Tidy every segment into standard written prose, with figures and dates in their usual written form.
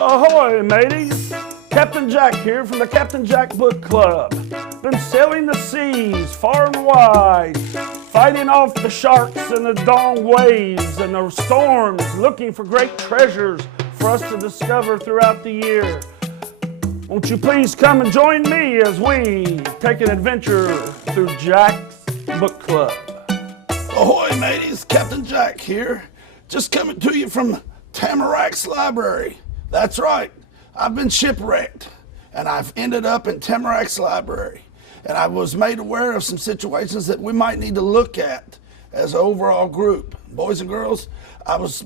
Ahoy, mateys! Captain Jack here from the Captain Jack Book Club. Been sailing the seas far and wide, fighting off the sharks and the dawn waves and the storms, looking for great treasures for us to discover throughout the year. Won't you please come and join me as we take an adventure through Jack's Book Club. Ahoy, mateys! Captain Jack here. Just coming to you from Tamarac's library. That's right. I've been shipwrecked, and I've ended up in Tamarac's library. And I was made aware of some situations that we might need to look at as an overall group. Boys and girls, it was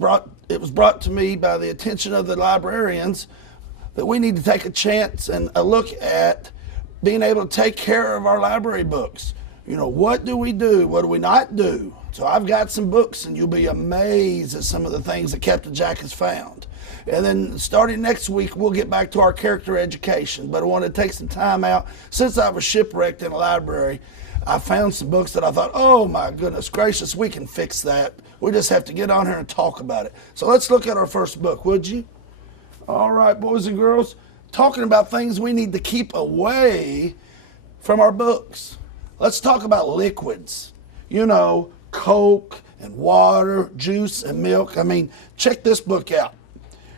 brought to me by the attention of the librarians that we need to take a chance and a look at being able to take care of our library books. You know, what do we do? What do we not do? So I've got some books, and you'll be amazed at some of the things that Captain Jack has found. And then starting next week, we'll get back to our character education. But I want to take some time out. Since I was shipwrecked in a library, I found some books that I thought, oh my goodness gracious, we can fix that. We just have to get on here and talk about it. So let's look at our first book, would you? All right, boys and girls, talking about things we need to keep away from our books. Let's talk about liquids. You know, Coke and water, juice and milk. I mean, check this book out.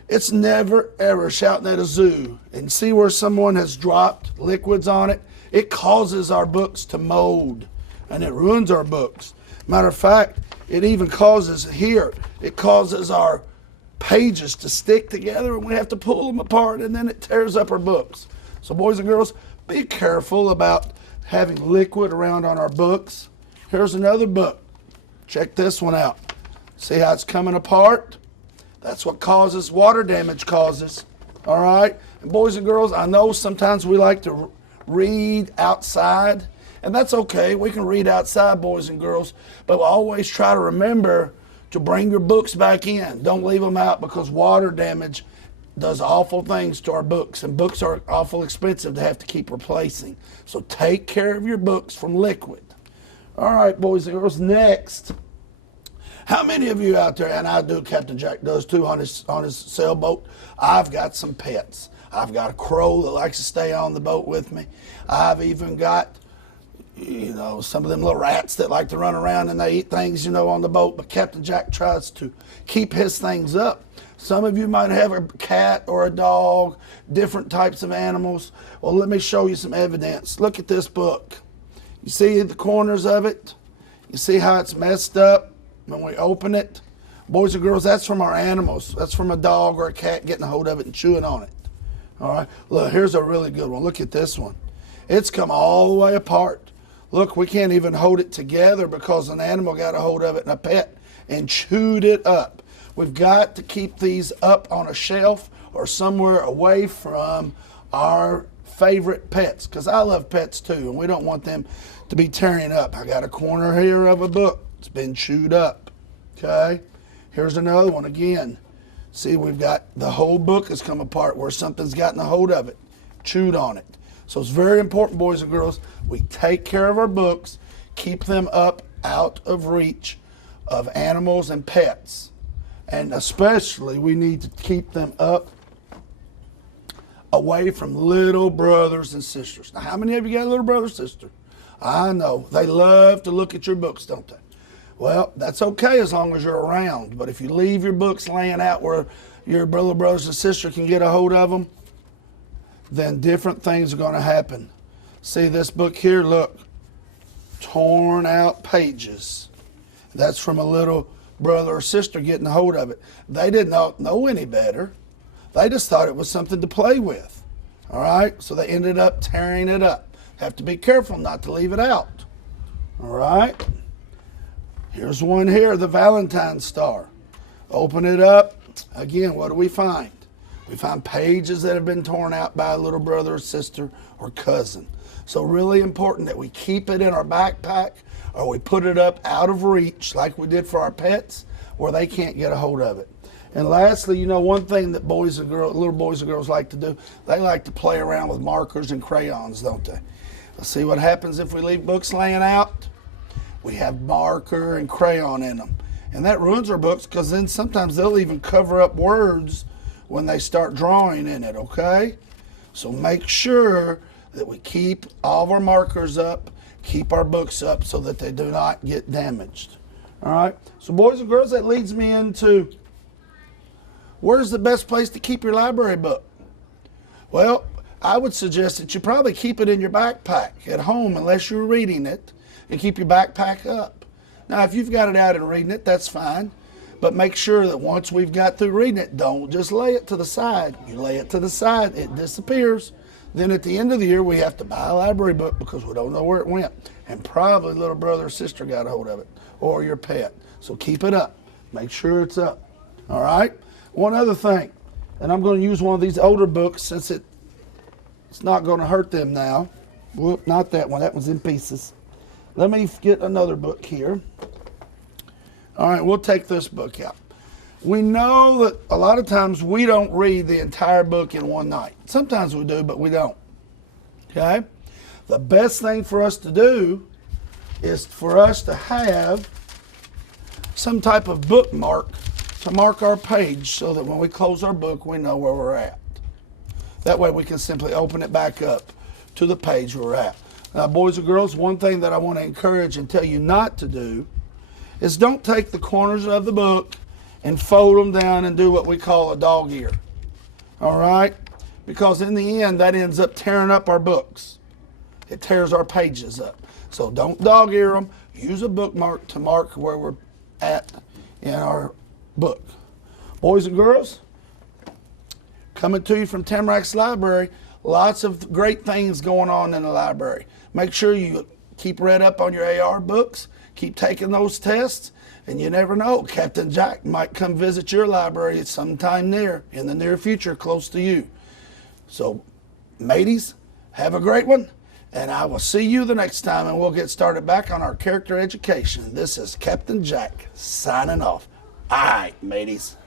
It's never ever shouting at a zoo and see where someone has dropped liquids on it. It causes our books to mold, and it ruins our books. Matter of fact, it even causes it causes our pages to stick together, and we have to pull them apart, and then it tears up our books. So boys and girls, be careful about having liquid around on our books. Here's another book. Check this one out. See how it's coming apart? That's what causes water damage causes. All right? And boys and girls, I know sometimes we like to read outside, and that's okay. We can read outside, boys and girls, but always try to remember to bring your books back in. Don't leave them out, because water damage does awful things to our books, and books are awful expensive to have to keep replacing. So take care of your books from liquid. All right, boys and girls, next. How many of you out there, and I do, Captain Jack does too on his sailboat, I've got some pets. I've got a crow that likes to stay on the boat with me. I've even got, you know, some of them little rats that like to run around and they eat things, you know, on the boat, but Captain Jack tries to keep his things up. Some of you might have a cat or a dog, different types of animals. Well, let me show you some evidence. Look at this book. You see the corners of it? You see how it's messed up when we open it? Boys and girls, that's from our animals. That's from a dog or a cat getting a hold of it and chewing on it. All right, look, here's a really good one. Look at this one. It's come all the way apart. Look, we can't even hold it together because an animal got a hold of it, and a pet, and chewed it up. We've got to keep these up on a shelf or somewhere away from our favorite pets, because I love pets too, and we don't want them to be tearing up. I got a corner here of a book. It's been chewed up. Okay, here's another one again. See, we've got the whole book has come apart where something's gotten a hold of it, chewed on it. So it's very important, boys and girls, we take care of our books, keep them up out of reach of animals and pets. And especially we need to keep them up away from little brothers and sisters. Now, how many of you got a little brother or sister? I know, they love to look at your books, don't they? Well, that's okay as long as you're around. But if you leave your books laying out where your little brothers and sister can get a hold of them, then different things are going to happen. See this book here? Look, torn out pages. That's from a little brother or sister getting a hold of it. They did not know any better. They just thought it was something to play with. All right? So they ended up tearing it up. Have to be careful not to leave it out. All right? Here's one here, the Valentine Star. Open it up. Again, what do we find? We find pages that have been torn out by a little brother or sister or cousin. So really important that we keep it in our backpack, or we put it up out of reach like we did for our pets, where they can't get a hold of it. And lastly, you know, one thing that little boys and girls like to do, they like to play around with markers and crayons, don't they? Let's see what happens if we leave books laying out. We have marker and crayon in them. And that ruins our books, because then sometimes they'll even cover up words when they start drawing in it, okay? So make sure that we keep all of our markers up, keep our books up so that they do not get damaged. All right, so boys and girls, that leads me into where's the best place to keep your library book? Well, I would suggest that you probably keep it in your backpack at home unless you're reading it, and keep your backpack up. Now, if you've got it out and reading it, that's fine. But make sure that once we've got through reading it, don't just lay it to the side. You lay it to the side, it disappears. Then at the end of the year, we have to buy a library book because we don't know where it went. And probably little brother or sister got a hold of it, or your pet. So keep it up. Make sure it's up. All right? One other thing, and I'm going to use one of these older books since it's not going to hurt them now. Whoop, not that one. That one's in pieces. Let me get another book here. All right, we'll take this book out. We know that a lot of times we don't read the entire book in one night. Sometimes we do, but we don't. Okay? The best thing for us to do is for us to have some type of bookmark to mark our page so that when we close our book, we know where we're at. That way we can simply open it back up to the page we're at. Now, boys and girls, one thing that I want to encourage and tell you not to do is don't take the corners of the book and fold them down and do what we call a dog ear. All right? Because in the end, that ends up tearing up our books. It tears our pages up. So don't dog ear them. Use a bookmark to mark where we're at in our book. Boys and girls, coming to you from Tamarac's Library, lots of great things going on in the library. Make sure you keep read up on your AR books, keep taking those tests, and you never know, Captain Jack might come visit your library at some time in the near future, close to you. So, mateys, have a great one, and I will see you the next time, and we'll get started back on our character education. This is Captain Jack signing off. All right, mateys.